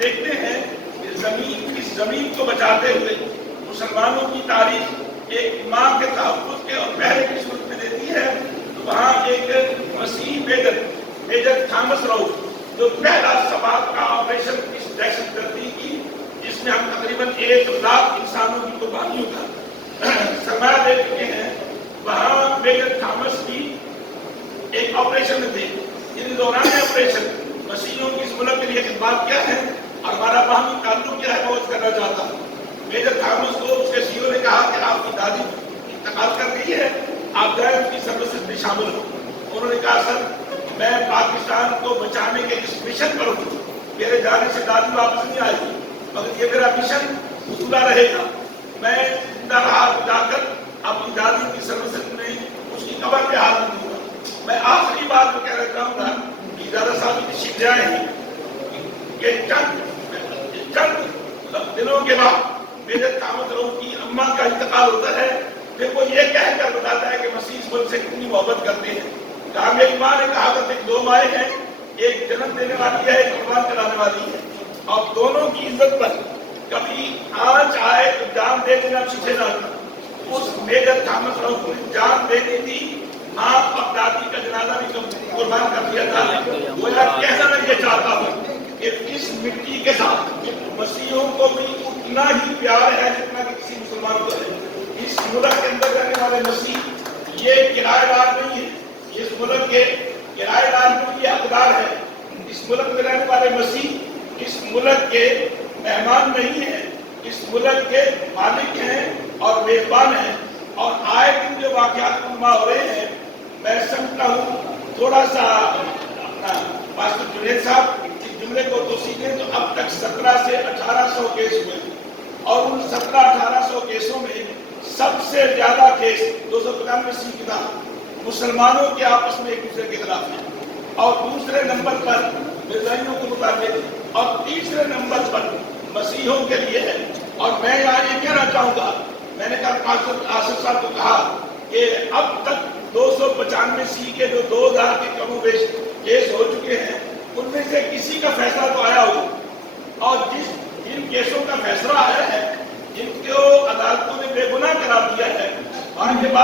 دیکھتے ہیں کہ اس زمین کو بچاتے ہوئے مسلمانوں کی تاریخ ایک ماں کے تحفظ کے اور پہرے کی صورت میں دیتی ہے، تو وہاں ایک مسیحی میجر تھامس راؤز جو پہلا سباق کا آپریشن اس دہشت گردی کی، جس میں ہم تقریباً 1 لاکھ انسانوں کی قربانیوں کا سرمایہ دے چکے ہیں، وہاں میجر تھامس کی ایک آپریشن تھے۔ ان دوران آپریشن مسیحیوں کی اس ملک کے لیے خدمات کیا ہے اور ہمارا باہمی تعلق کیا ہے، وہ کرنا چاہتا ہوں۔ میجر تھامس کو اس کے CEO نے کہا کہ آپ کی دادی انتقال کر گئی ہے، آپ جائیں اس کی سروسز میں شامل ہو۔ انہوں نے کہا سر میں پاکستان کو بچانے کے اس مشن پر ہوں، میرے جانے سے دادی واپس نہیں آئے گی، مگر یہ میرا مشن اصولہ رہے گا۔ میں زندہ رہا جا کر اپنی دادی کی سروسز میں اس کی قبر پہ ہاتھ نہیں دوں گا۔ میں آخری بات میں کہنا چاہوں گا کہ دادا صاحب کی شکایت ہیں کہ چند دنوں کے بعد میجر تھامس راؤز کی اماں کا انتقال ہوتا ہے، پھر وہ یہ کہہ کر بتاتا ہے کہ مسیح اس ملک سے کتنی محبت کرتے ہیں۔ کہا میری ماں نے کہا کہ 2 مائیں ہیں، ایک جنم دینے والی ہے، ایک قربان کرانے والی ہے، اور دونوں کی عزت پر کبھی آنچ آئے تو جان دے دینا پیچھے نہ ہٹنا۔ اس میجر تھامس راؤز کو جان دے دی تھی، ماں اور دادی کا جنازہ بھی قربان کر دیا تھا۔ وہ کہنا میں یہ چاہتا ہوں کہ اس مٹی کے ساتھ مسیحیوں کو بھی اتنا ہی پیار ہے جتنا کہ کسی مسلمان کو ہے۔ اس ملک کے اندر رہنے والے مسیح یہ کرایہ دار نہیں ہے، اس ملک کے کرایہ دار نہیں، یہ حقدار ہے۔ اس ملک میں رہنے والے مسیح اس ملک کے مہمان نہیں ہیں، اس ملک کے مالک ہیں اور میزبان ہیں۔ اور آئے دن جو واقعات رونما ہو رہے ہیں، میں سمجھتا ہوں تھوڑا سا پاسٹر جنید صاحب اس جملے کو توسیع دیں تو اب تک 17 سے 1800 کیس ہوئے ہیں، اور ان 1700-1800 کیسوں میں سب سے زیادہ کیس 295 سی کتاب مسلمانوں کے آپس میں ایک دوسرے کے خلاف ہیں، اور دوسرے نمبر پر مرزائیوں کے مطابق، اور تیسرے نمبر پر مسیحوں کے لیے ہے۔ اور میں یہاں یہ کہنا چاہوں گا، میں نے کہا پاسٹر آصف صاحب کو کہا کہ اب تک 295 سی کے جو 2000 کے کم و بیش کیس ہو چکے ہیں، ان میں سے کسی کا فیصلہ تو آیا ہو، اور جن کیسوں کا فیصلہ آیا ہے، جن کو عدالتوں نے بے گناہ قرار دیا ہے،